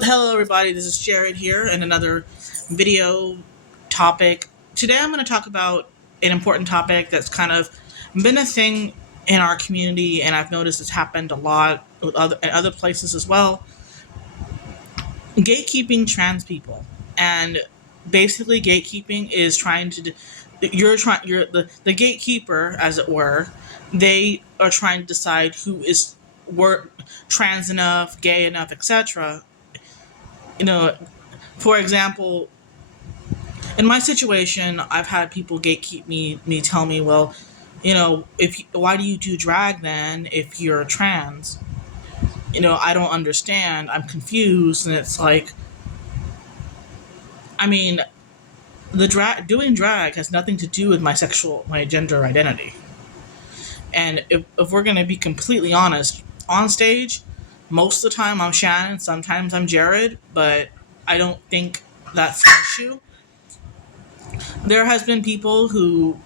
Hello, everybody. This is Jared here, and another video topic. Today, I'm going to talk about an important topic that's kind of been a thing in our community, and I've noticed it's happened a lot with other places as well. Gatekeeping trans people, and basically, gatekeeping is trying to. You're the gatekeeper, as it were. They are trying to decide who is trans enough, gay enough, etc. You know, for example, in my situation, I've had people gatekeep me tell me, well, if why do you do drag then if you're trans? I don't understand. I'm confused, and it's like, I mean, the doing drag has nothing to do with my gender identity. And if we're gonna be completely honest, on stage, most of the time I'm Shannon, sometimes I'm Jared, but I don't think that's an issue. There has been people who,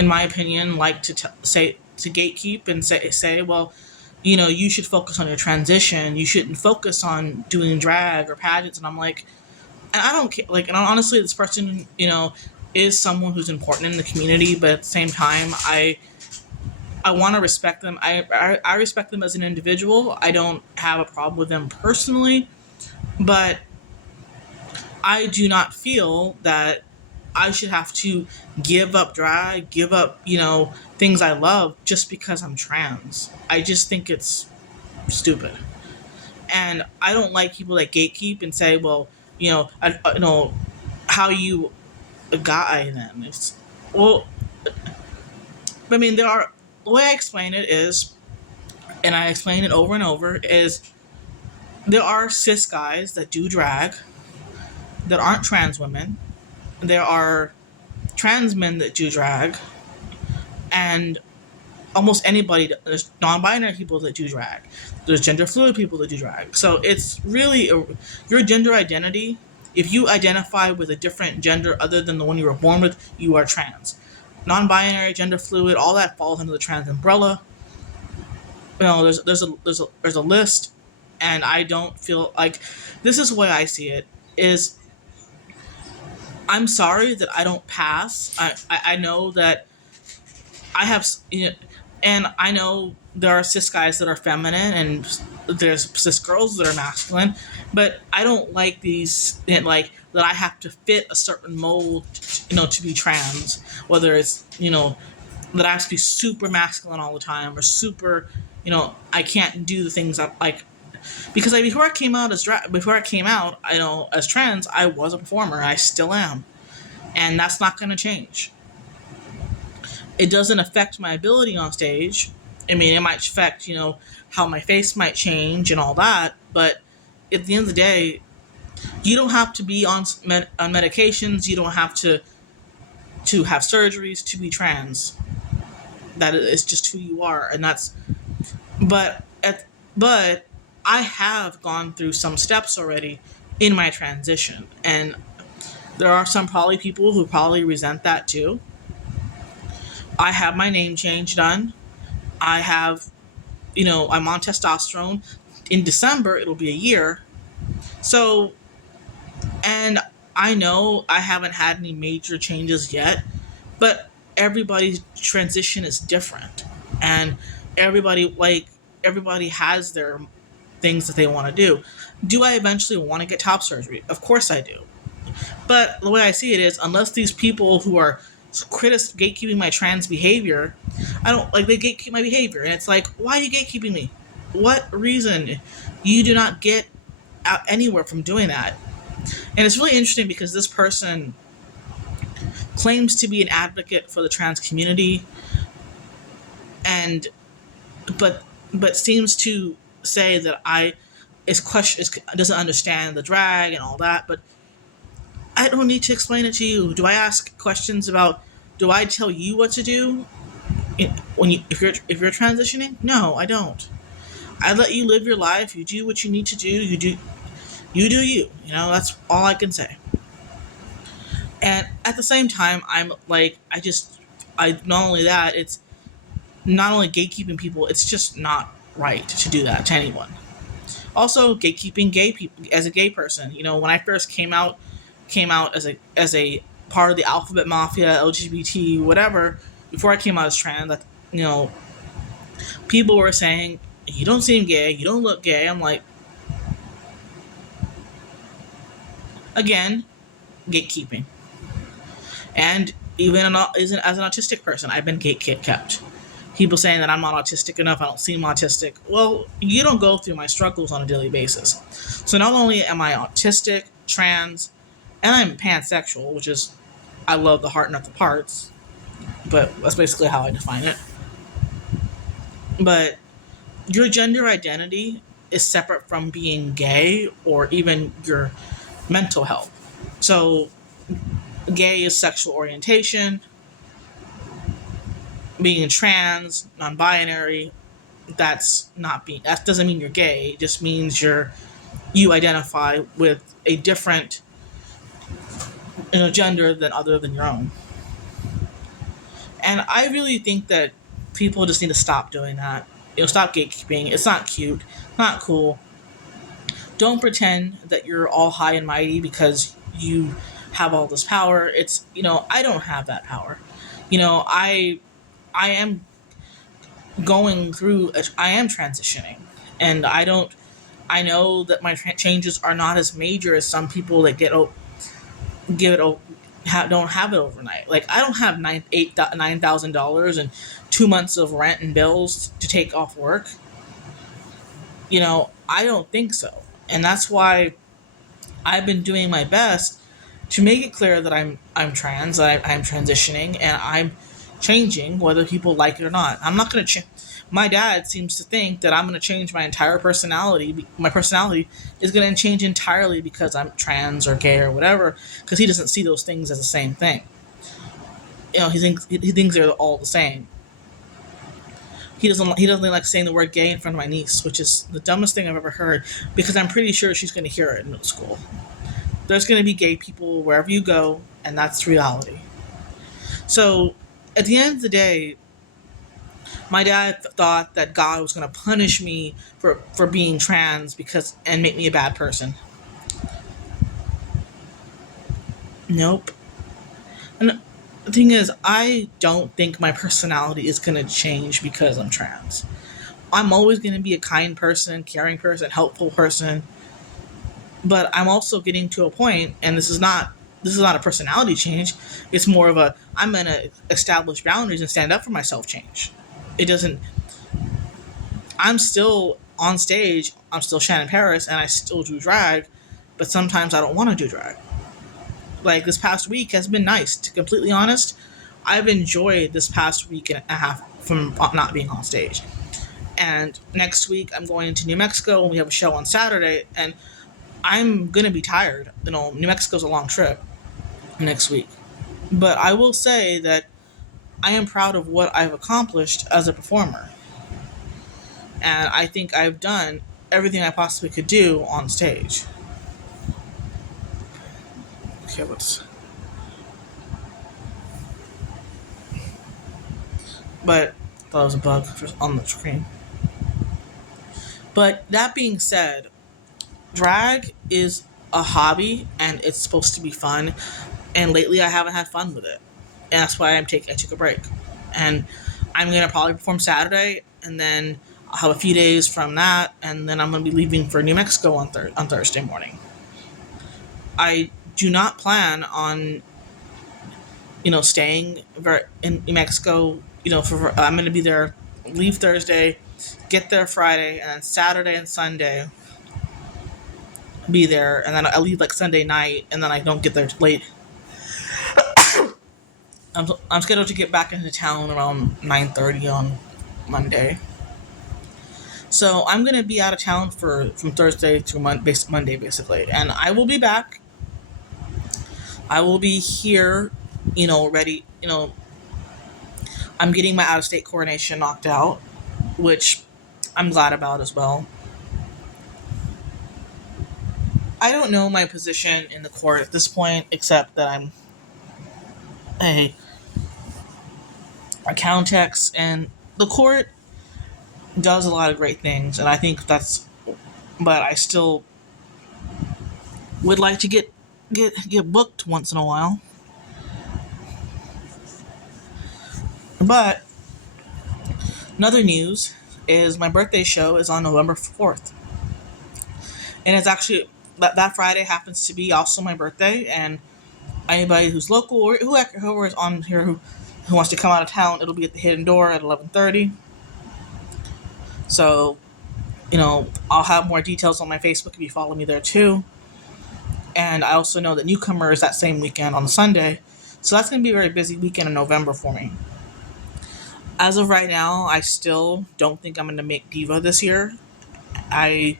in my opinion, like to gatekeep and say, well, you should focus on your transition. You shouldn't focus on doing drag or pageants. And I'm like, and I don't care. Like, and honestly, this person, is someone who's important in the community, but at the same time, I want to respect them. I respect them as an individual. I don't have a problem with them personally, but I do not feel that I should have to give up drag, give up, things I love just because I'm trans. I just think it's stupid. And I don't like people that gatekeep and say, well, how you a guy then? Well, I mean, the way I explain it is, and I explain it over and over, is there are cis guys that do drag that aren't trans women. There are trans men that do drag, and almost anybody. There's non-binary people that do drag. There's gender fluid people that do drag. So it's really your gender identity. If you identify with a different gender other than the one you were born with, you are trans. Non-binary, gender fluid, all that falls under the trans umbrella. There's a list, and I don't feel like this is the way I see it. Is I'm sorry that I don't pass. I know that I have, and I know there are cis guys that are feminine, and there's cis girls that are masculine, but I don't like these, like, that I have to fit a certain mold, to be trans, whether it's, that I have to be super masculine all the time, or super, I can't do the things I like. Because before I came out, as trans, I was a performer. I still am, and that's not going to change. It doesn't affect my ability on stage. I mean, it might affect, how my face might change and all that. But at the end of the day, you don't have to be on medications. You don't have to have surgeries to be trans. That is just who you are, and that's. But I have gone through some steps already in my transition, and there are some probably people who probably resent that too. I have my name change done. I have, I'm on testosterone. In December, it'll be a year. So, and I know I haven't had any major changes yet, but everybody's transition is different. And everybody has their things that they want to do. Do I eventually want to get top surgery? Of course I do. But the way I see it is, unless these people who are gatekeeping my trans behavior, I don't like, they gatekeep my behavior, and it's like, why are you gatekeeping me? What reason? You do not get out anywhere from doing that. And it's really interesting because this person claims to be an advocate for the trans community, and but seems to say that doesn't understand the drag and all that. But I don't need to explain it to you. Do I ask questions about? Do I tell you what to do if you're transitioning? No, I don't. I let you live your life. You do what you need to do. You do you. That's all I can say. And at the same time, I'm like, not only that, it's not only gatekeeping people. It's just not right to do that to anyone. Also, gatekeeping gay people as a gay person. You know, when I first came out as a part of the alphabet mafia, LGBT, whatever. Before I came out as trans, that you know, people were saying, "You don't seem gay. You don't look gay." I'm like, again, gatekeeping. And even as an autistic person, I've been gate kept. People saying that I'm not autistic enough, I don't seem autistic. Well, you don't go through my struggles on a daily basis. So not only am I autistic, trans, and I'm pansexual, which is I love the heart, not the parts, but that's basically how I define it. But your gender identity is separate from being gay or even your mental health. So gay is sexual orientation, being trans, non-binary, that's not being that doesn't mean you're gay. It just means you identify with a different gender than other than your own. And I really think that people just need to stop doing that. Stop gatekeeping. It's not cute, not cool. Don't pretend that you're all high and mighty because you have all this power. It's I don't have that power. I am going through. I am transitioning, and I know that my changes are not as major as some people that don't have it overnight. Like I don't have $9,000 and 2 months of rent and bills to take off work. I don't think so, and that's why I've been doing my best to make it clear that I'm trans, I'm transitioning, and I'm changing whether people like it or not. I'm not going to change. My dad seems to think that I'm going to change my entire personality. My personality is going to change entirely because I'm trans or gay or whatever, because he doesn't see those things as the same thing. He thinks they're all the same. He doesn't like saying the word gay in front of my niece, which is the dumbest thing I've ever heard, because I'm pretty sure she's going to hear it in middle school. There's going to be gay people wherever you go, and that's reality. So, at the end of the day, my dad thought that God was going to punish me for being trans and make me a bad person. Nope. And the thing is, I don't think my personality is going to change because I'm trans. I'm always going to be a kind person, caring person, helpful person. But I'm also getting to a point, and this is not a personality change. It's more of a I'm going to establish boundaries and stand up for myself change. It doesn't. I'm still on stage. I'm still Shannon Paris, and I still do drag. But sometimes I don't want to do drag. Like this past week has been nice. To be completely honest, I've enjoyed this past week and a half from not being on stage. And next week I'm going to New Mexico, and we have a show on Saturday, and I'm gonna be tired. New Mexico's a long trip next week. But I will say that I am proud of what I've accomplished as a performer. And I think I've done everything I possibly could do on stage. Okay, but I thought it was a bug on the screen. But that being said, drag is a hobby and it's supposed to be fun. And lately I haven't had fun with it. And that's why I took a break. And I'm gonna probably perform Saturday, and then I'll have a few days from that, and then I'm gonna be leaving for New Mexico on Thursday morning. I do not plan on staying in New Mexico. I'm gonna be there, leave Thursday, get there Friday, and then Saturday and Sunday be there, and then I leave like Sunday night, and then I don't get there late. I'm scheduled to get back into town around 9:30 on Monday. So I'm gonna be out of town from Thursday to Monday basically, and I will be back. I will be here, ready. I'm getting my out of state coronation knocked out, which I'm glad about as well. I don't know my position in the court at this point, except that I'm a countess, and the court does a lot of great things, and I think that's but I still would like to get booked once in a while. But another news is my birthday show is on November 4th. And it's actually that Friday happens to be also my birthday, and anybody who's local or whoever is on here who wants to come out of town, it'll be at the Hidden Door at 11:30. So, I'll have more details on my Facebook if you follow me there too. And I also know that newcomers that same weekend on Sunday. So that's going to be a very busy weekend in November for me. As of right now, I still don't think I'm going to make Diva this year. I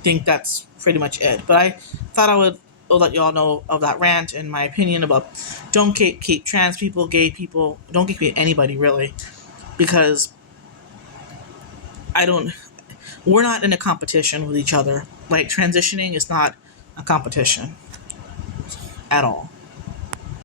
think that's pretty much it. But I thought I would let you all know of that rant and my opinion about don't gatekeep trans people, gay people, don't gatekeep anybody really, because I don't. We're not in a competition with each other. Like transitioning is not a competition at all.